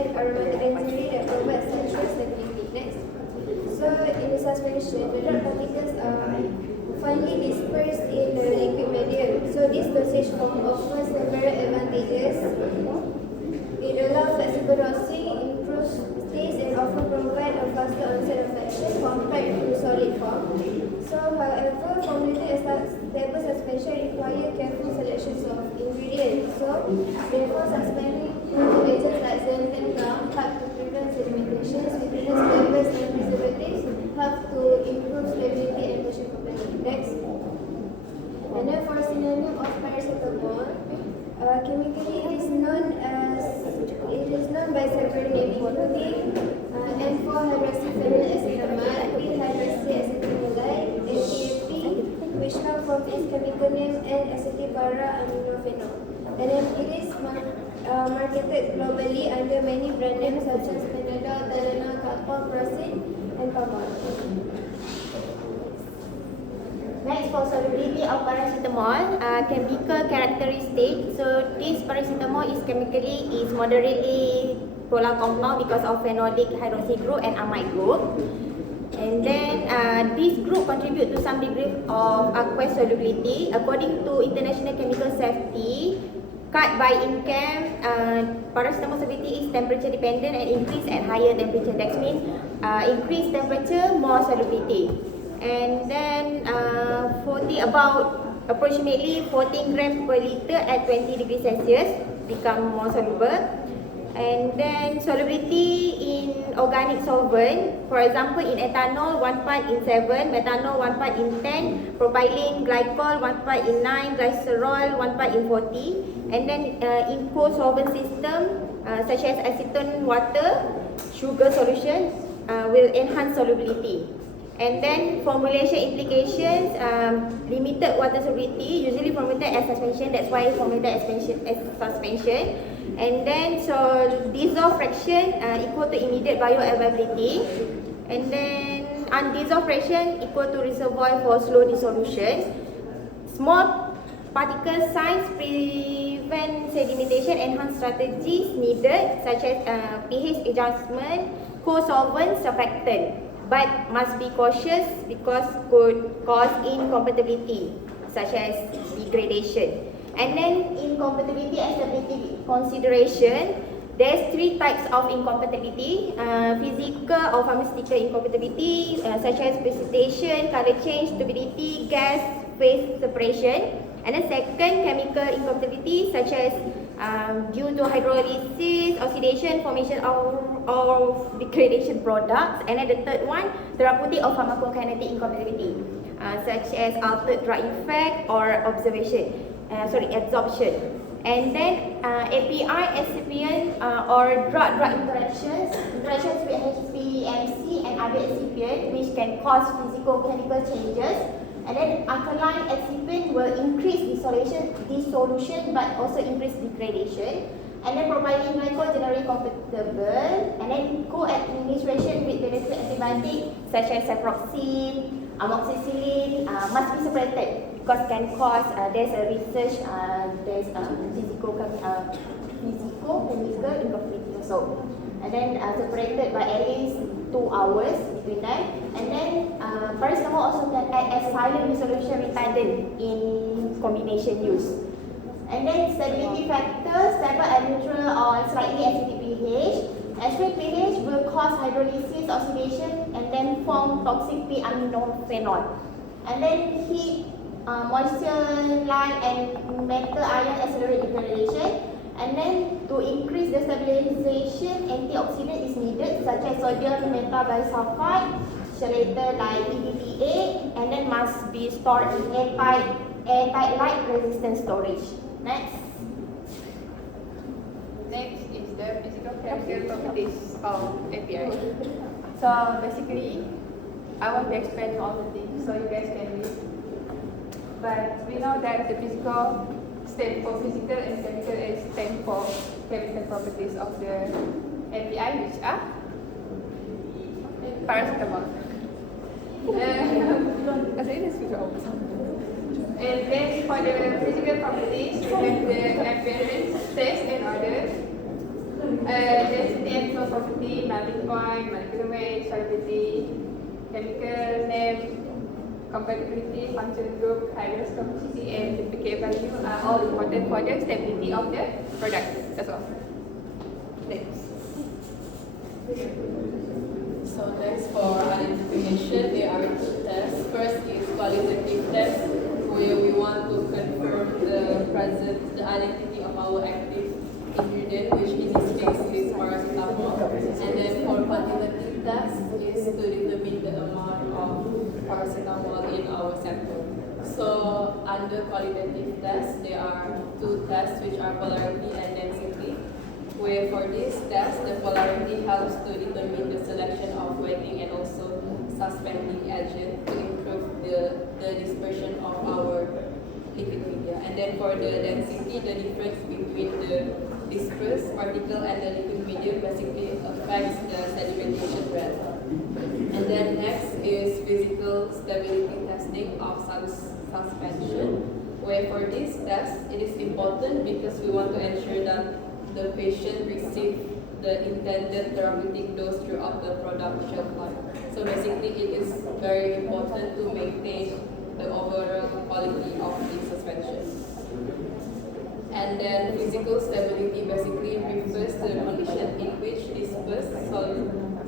and aromatic density that provides central stability. Next. So in the suspension, the drug particles are finely dispersed in the liquid medium. So this dosage form offers several advantages. It allows flexible dosing, improves taste, and often provides a faster onset of action compared to solid form. So, however, formulated as stable suspension require careful selections of ingredients. So, therefore, suspending agents like xanthan gum help to prevent sedimentation, sweetness levels, and preservatives help to improve stability and motion property. Next. And then for synonym of paracetamol, chemically it is known by separating nicotine, N4-hydroxyphenylacetamide, p-hydroxyacetamide, NPAP, which come from its chemical name N-acetylpara-aminophenol. And then it is marketed globally under many brand names such as Panadol, Tylenol, Calpol, Prosil, and Pamol. Next, for solubility of paracetamol, chemical characteristic. So this paracetamol is chemically moderately polar compound because of phenolic hydroxy group and amide group. And then this group contribute to some degree of aqueous solubility. According to International Chemical Safety, cut by INCAM, paracetamol solubility is temperature dependent and increase at higher temperature. That means increased temperature, more solubility. And then approximately 14 grams per liter at 20 degrees Celsius become more soluble. And then solubility in organic solvent, for example in ethanol 1 part in 7, methanol 1 part in 10, propylene glycol 1 part in 9, glycerol 1 part in 40. And then in co-solvent system such as acetone water, sugar solutions will enhance solubility. And then formulation implications, limited water solubility, usually formulated as suspension, that's why formulated as suspension. And then so dissolved fraction equal to immediate bioavailability. And then undissolved fraction equal to reservoir for slow dissolution. Small particle size prevent sedimentation, enhanced strategies needed such as pH adjustment, co-solvent, surfactant. But must be cautious because could cause incompatibility such as degradation. And then incompatibility and stability consideration, there's 3 types of incompatibility: physical or pharmaceutical incompatibility such as precipitation, color change, turbidity, gas, phase separation. And then second, chemical incompatibility such as due to hydrolysis, oxidation, formation of degradation products. And then the third one, therapeutic or pharmacokinetic incompatibility such as altered drug effect or absorption. And then API, excipient or drug-drug interactions with HPMC and other excipient which can cause physicochemical changes. And then alkaline excipient will increase dissolution but also increase degradation. And then propylene glycol generally compatible. And then co-administration with benefit antibiotic such as ciprofloxacin, amoxicillin must be separated because can cause there's a research there's physicochemical incompatibility also. And then separated by at least 2 hours between them. And then paracetamol also can act as silent dissolution retardant in combination use. And then stability factors, stable at neutral or slightly acidic pH. Acidic pH will cause hydrolysis, oxidation, and then form toxic p-aminophenol. And then heat, moisture, light, and metal ion accelerate degradation. And then to increase the stabilization, antioxidant is needed such as sodium metabisulfite, chelator like PDTA, and then must be stored in airtight light resistant storage. Next is the physical chemical properties of API. So basically, I want to explain all the things so you guys can read. But we know that the physical stand for physical and chemical stand for chemical properties of the API, which are paracetamol. And then for the physical properties, we have the appearance, taste, and odor, density melting point, molecular weight, solubility, chemical name, compatibility, functional group, hygroscopicity, and pK value are all important for the stability of the product. That's all. Next. So next for identification, there are two tests. First is qualitative test, where we want to confirm the identity of our active ingredient, which in this case is paracetamol. And then for quantitative test is to determine the amount of paracetamol in our sample. So under qualitative test, there are two tests which are polarity and density. Where for this test, the polarity helps to determine the selection of weighting and also suspending agent to improve the dispersion of our liquid media. And then for the density, the difference between the dispersed particle and the liquid medium basically affects the sedimentation rate. And then next is physical stability testing of suspension, where for this test, it is important because we want to ensure that the patient receive the intended therapeutic dose throughout the product shelf life. So basically, it is very important to maintain the overall quality of the suspension. And then physical stability basically refers to the condition in which dispersed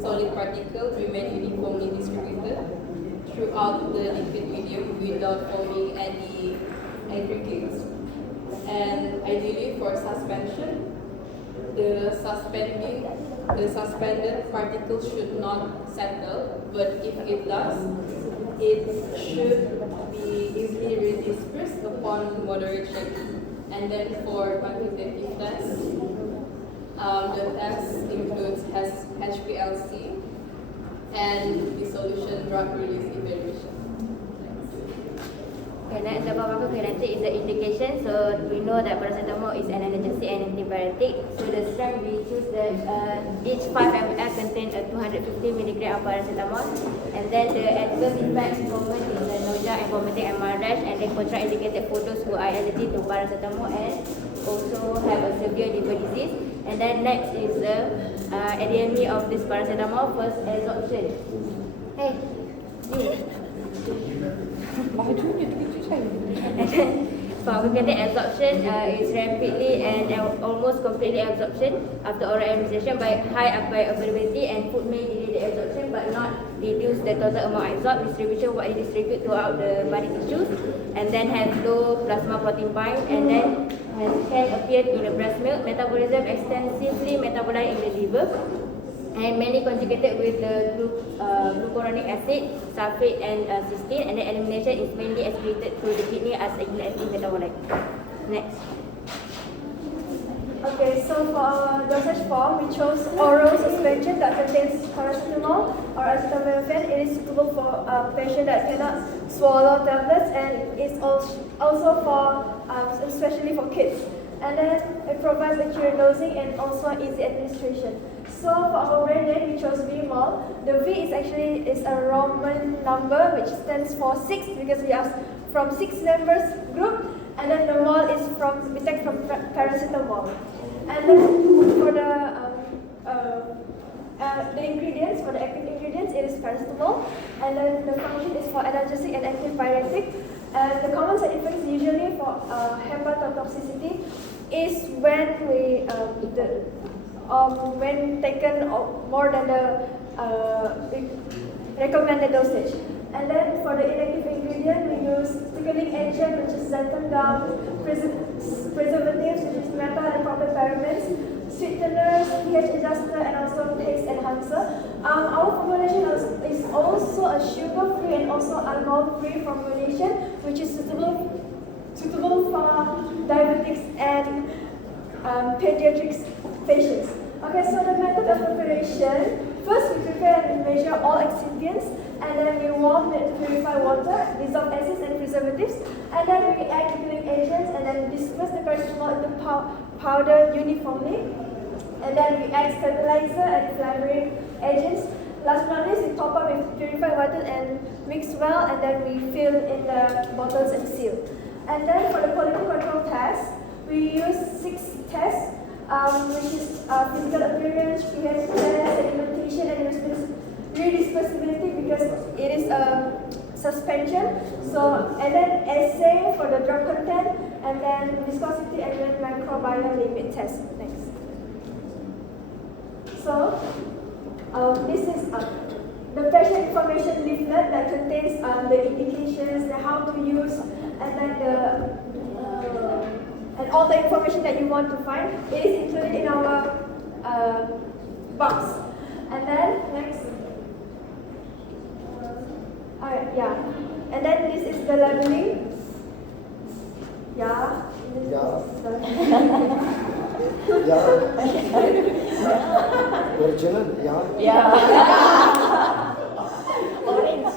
solid particles remain uniformly distributed throughout the liquid medium without forming any aggregates. And ideally for suspension, the suspended particles should not settle, but if it does, it should be easily dispersed upon moderate shaking. And then for quantitative tests, the test includes HPLC and dissolution drug release evaluation. Okay, next about pharmacokinetic is the indication. So we know that paracetamol is an analgesic and antibiotic. So the strength we choose that each 5 ml contains a 250 mg of paracetamol. And then the adverse effects common is the nausea and vomiting and mild rash, and then contraindicated for those who are allergic to paracetamol and also have a severe liver disease. And then next is the ADME of this paracetamol, first absorption. Hey, you. And then pharmacokinetic absorption is rapidly and almost completely absorption after oral administration by high bioavailability, and food may delay the absorption but not reduce the total amount absorbed. Distribution widely distributed throughout the body tissues, and then has low plasma protein bind, and then can appear in the breast milk. Metabolism extensively metabolized in the liver, and mainly conjugated with the glucuronic acid, sulfate, and cysteine, and the elimination is mainly excreted through the kidney as an inactive metabolite. Next. Okay, so for our dosage form, we chose oral suspension that contains paracetamol or acetaminophen. It is suitable for a patient that cannot swallow tablets, and it's also for, especially for kids. And then it provides accurate dosing and also easy administration. So for our brand name, we chose V-Mol. The V is a Roman number which stands for 6 because we are from 6 members group, and then the mol is we take from paracetamol. And then for the ingredients, for the active ingredients, it is paracetamol, and then the function is for analgesic and antipyretic. And the common side effects usually for hepatotoxicity is when when taken more than the recommended dosage. And then for the inactive ingredient, we use thickening agent, which is xanthan gum, preservatives, which is methyl and propylparaben's, sweeteners, pH adjuster, and also taste enhancer. Our formulation is also a sugar-free and also alcohol-free formulation, which is suitable for diabetics and pediatrics patients. Okay, so the method of preparation. First, we prepare and measure all excipients, and then we warm and purify water, dissolve acids and preservatives, and then we add thickening agents, and then disperse the paracetamol into powder uniformly, and then we add stabilizer and flavoring agents. Last but not least, we top up with purified water and mix well, and then we fill in the bottles and seal. And then for the quality control test, we use 6 tests. which is physical appearance, behavior, sedimentation, and redispersibility because it is a suspension. So, and then assay for the drug content, and then viscosity, and then microbial limit test. Next. So, this is the patient information leaflet that contains the indications, the how to use, and then and all the information that you want to find. It is included in our box. And then next. Yeah. And then this is the labeling. Yeah. Original, Orange.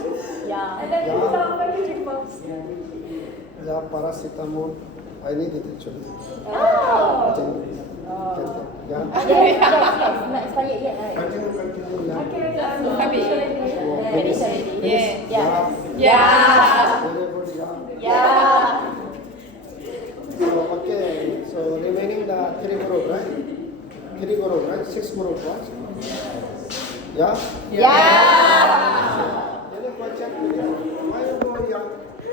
Yeah. And then this is our packaging box. paracetamol. I need it actually. Oh. Yeah. Yes. Not expired yet, right? Continue, yeah. Okay. Habis. Finish already. Yeah. Yeah. Very good, yeah. Yeah. So, okay, so remaining the 3 group, right? 3 group, right? 6 group, right? Yeah? Yeah. Any question? Why you go, yeah?